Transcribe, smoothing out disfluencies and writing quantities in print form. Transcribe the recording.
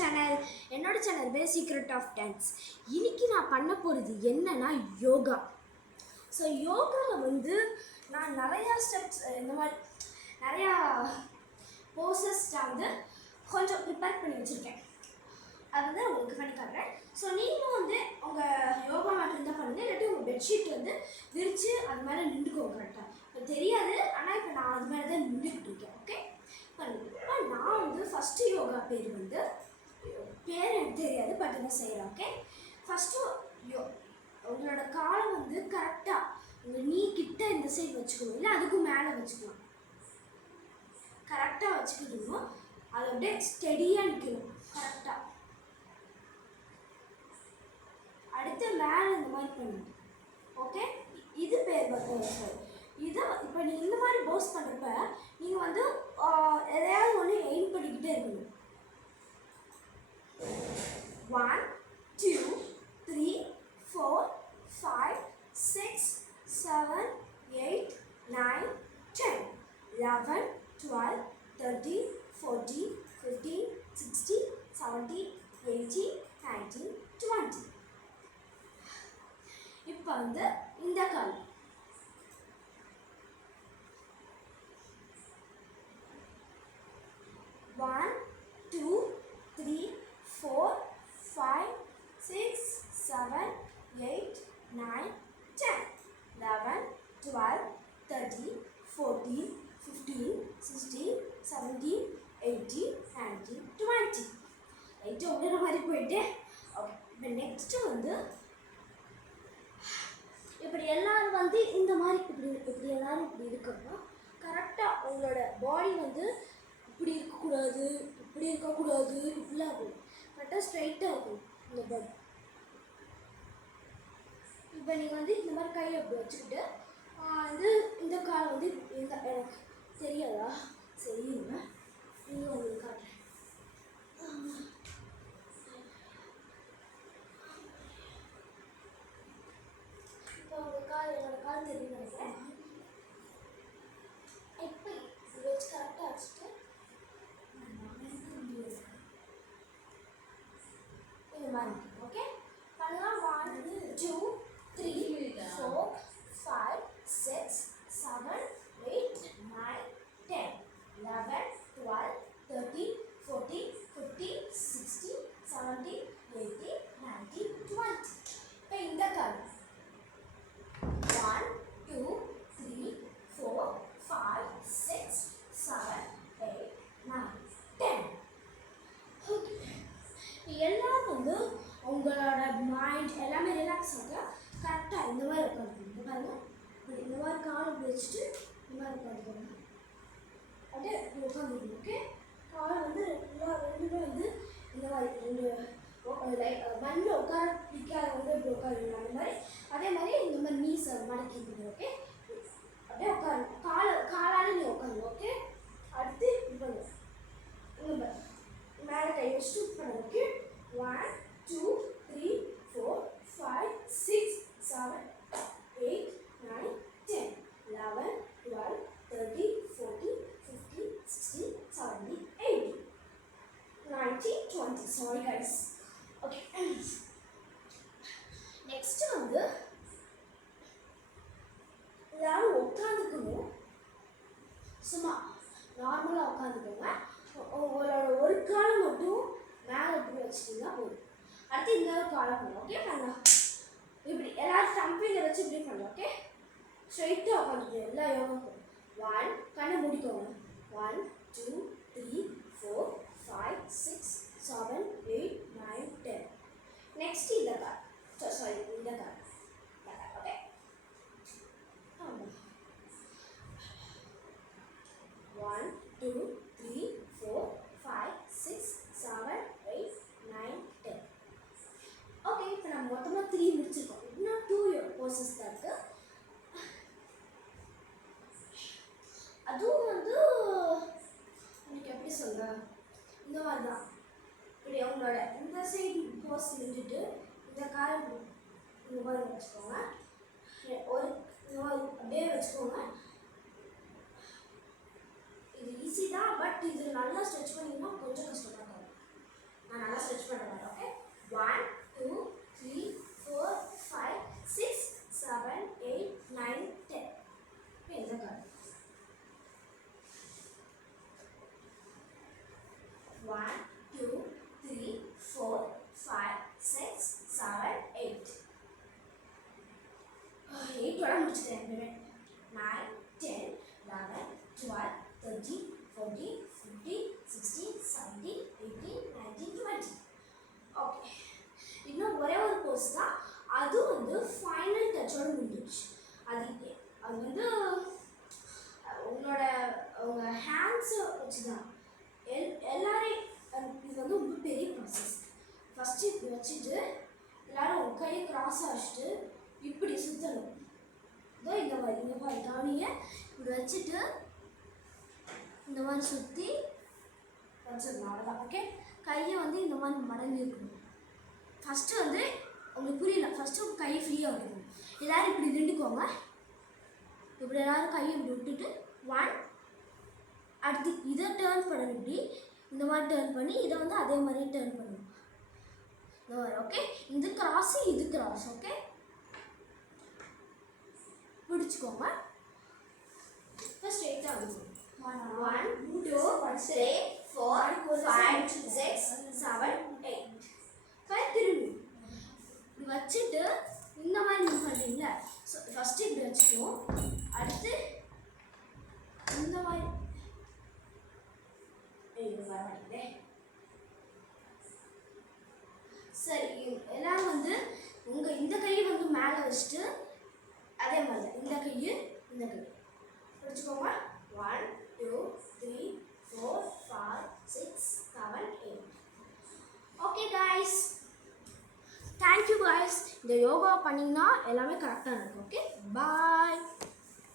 Channel என்னோட channel பேர் secret of dance. இன்னைக்கு நான் பண்ண போகிறது என்னன்னா யோகா. ஸோ யோகாவில் வந்து நான் நிறையா ஸ்டெப்ஸ் இந்த மாதிரி நிறையா போசஸ் வந்து கொஞ்சம் ப்ரிப்பேர் பண்ணி வச்சுருக்கேன். அது வந்து உங்களுக்கு பண்ணி காட்டுறேன். ஸோ நீங்களும் வந்து உங்கள் யோகா மேட் இருந்தால் பண்ணுங்கள், இல்லாட்டி உங்கள் பெட்ஷீட் வந்து விரித்து அது மேலே நின்றுக்கோங்க. கரெக்டாக இப்போ தெரியாது, ஆனால் இப்போ நான் அது மேலே தான் நின்றுக்கிட்டு இருக்கேன். ஓகே இப்போ நான் வந்து ஃபஸ்ட்டு யோகா பேர் எனக்கு தெரியாது, பட் என்ன செய்யலாம். ஓகே ஃபஸ்ட்டு உங்களோட காலை வந்து கரெக்டாக உங்கள் நீ கிட்ட இந்த சைடு வச்சுக்கணும், இல்லை அதுக்கும் மேலே வச்சுக்கலாம். கரெக்டாக வச்சுக்கிட்டோம், அதை அப்படியே ஸ்டெடியாக நிற்கணும். கரெக்டாக அடுத்து மேலே இந்த மாதிரி பண்ணணும். ஓகே இது பேர் இதை இப்போ நீங்கள் இந்த மாதிரி போஸ் பண்ணுறப்ப நீங்கள் வந்து எதையாவது ஒன்று எய்ம் பண்ணிக்கிட்டே இருக்கணும். 1 2 3 4 5 6 7 8 9 10 11 12 13 14 15 16 17 18 19 20. இப்போ வந்து இந்த கால் 1 2 3 4 5 6 7 8 9 10 11 12 13 14 15 16 17 18 19 20. ரைட்டு உங்களோட மாதிரி போயிட்டு ஓகே. இப்போ நெக்ஸ்ட்டு வந்து இப்படி எல்லோரும் வந்து இந்த மாதிரி இப்படி எல்லோரும் இப்படி இருக்கணும். கரெக்டாக உங்களோட பாடி வந்து இப்படி இருக்கக்கூடாது, இப்படி இருக்கக்கூடாது, இப்படிலாம் இருக்கும். கரெக்டாக ஸ்ட்ரைட்டாக இருக்கும் இந்த பாடி. இப்போ நீங்கள் வந்து இந்த மாதிரி கையை அப்படி வச்சுக்கிட்டு வந்து இந்த காலை வந்து இந்த எனக்கு தெரியாதா சரிங்க நீங்கள் உங்களுக்கு காட்டுறேன். இப்போ உங்கள் கால் என்னோட கால் தெரியும் நினைக்கிறேன். இப்போ இது வச்சு கரெக்டாக வச்சுட்டு இந்த மாதிரி ஓகே பண்ணலாம். 1 2 3 4 5 6 7 8 9 10 11 12 13 14 15 16 17 18 19 20. இப்போ இந்த கால் 1 2 3 4 5 6 7 8 9 10. ஓகே எல்லாம் வந்து உங்களோட மைண்ட் எல்லாமே ரிலாக்ஸ் ஆக கரெக்டாக இந்த மாதிரி உட்காந்துக்கணும். பாருங்க இந்த மாதிரி கால் இப்படி வச்சுட்டு இந்த மாதிரி உட்காந்துக்கணும். அப்படியே உட்காந்துக்கணும். ஓகே கால் வந்து ரெண்டுமே வந்து இந்த மாதிரி மண்ணில் உட்கார பிடிக்காதவங்க இப்படி உட்காருங்க. அந்த மாதிரி அதே மாதிரி இந்த மாதிரி நீஸ் மடக்கிக்கணும். ஓகே அப்படியே உட்காரணும். காலால் நீ உட்காரணும். ஓகே அடுத்து இப்போ இந்த மேலே கை வச்சுட்டு உட்காரணும். Okay 1 2 3 4 5 6 7 8 9 10 11 12 13 14 15 16 17 18 19 20. Sorry guys. Okay. Next வந்து எல்லாரும் உட்காந்துக்கணும். சும்மா நார்மலாக உட்காந்துக்கோங்க. உங்களோட ஒரு காலை மட்டும் மேலே இப்படி வச்சுட்டிங்கன்னா போதும். அடுத்து இன்னொரு காலை பண்ணலாம். ஓகே பண்ணலாம். இப்படி எல்லாரும் ஸ்டம்பிங்கை வச்சு இப்படி பண்ணலாம். ஓகே ஸ்ட்ரைட்டாக உட்காந்துக்கணும். எல்லா யோகாக்கும் 1 கண்ணை முடிக்கோங்க. 1 2 3 4 5 6 7 8 9 10. நெக்ஸ்ட் இந்த கால் சாரி இந்த கால். ஓகே 1 2 3 4 5 6 7 8 9 10. ஓகே இப்போ நம்ம மொத்தமாக 3 முடிச்சிருக்கோம். இன்னும் 2 போசஸ் தான் இருக்குது. அதுவும் வந்து எனக்கு எப்படி சொல்ல இந்த மாதிரி தான். இப்படி அவங்களோட இந்த சைடு போஸ் நின்றுட்டு இந்த காலை இந்த மாதிரி வச்சுக்கோங்க. ஒரு இந்த மாதிரி அப்படியே வச்சுக்கோங்க. இது ஈஸி தான், பட் இது நல்லா ஸ்ட்ரெச் பண்ணிங்கன்னா கொஞ்சம் கஷ்டமாக இருக்கும். நான் ப்ராசஸ். ஃபஸ்ட்டு இப்படி வச்சுட்டு எல்லாரும் கையை கிராஸாக வச்சுட்டு இப்படி சுற்றணும். இதோ இந்த மாதிரி இங்கே பாரு கவனிங்க. இப்படி வச்சுட்டு இந்த மாதிரி சுற்றி வச்சிடணும். அவ்வளோதான். ஓகே, கையை வந்து இந்த மாதிரி மடங்கி இருக்கணும். ஃபஸ்ட்டு வந்து உங்களுக்கு புரியல, ஃபஸ்ட்டு கை ஃப்ரீயாக இருக்கணும். எல்லோரும் இப்படி நின்றுக்கோங்க. இப்படி எல்லோரும் கையை இப்படி விட்டுட்டு 1 அடுத்து இதை டேர்ன் பண்ணணும். இப்படி இந்த மாதிரி டேர்ன் பண்ணி இதை வந்து அதே மாதிரி டேர்ன் பண்ணணும். இந்த மாதிரி. ஓகே, இது கிராஸு இது கிராஸ். ஓகே, பிடிச்சிக்கோங்க. இப்போ ஸ்ட்ரெயிட்டாக இருக்கும். 1 2 3 4 5 6 7 8. கை திரும்பி இப்படி வச்சுட்டு இந்த மாதிரி நீங்கள் பண்ணுறீங்களா? ஸோ ஃபஸ்ட்டு இப்படி வச்சுட்டோம். அடுத்து இந்த மாதிரி சரி, எல்லாரும் வந்து உங்கள் இந்த கையை வந்து மேலே வச்சுட்டு அதே மாதிரி இந்த கையை இந்த கை பிடிச்சிக்கோங்க. 1 2 3 4 5 6 7 8. Okay guys, thank you guys. இந்த யோகா பண்ணிங்கன்னா எல்லாமே கரெக்டாக இருக்கும். ஓகே, பாய்.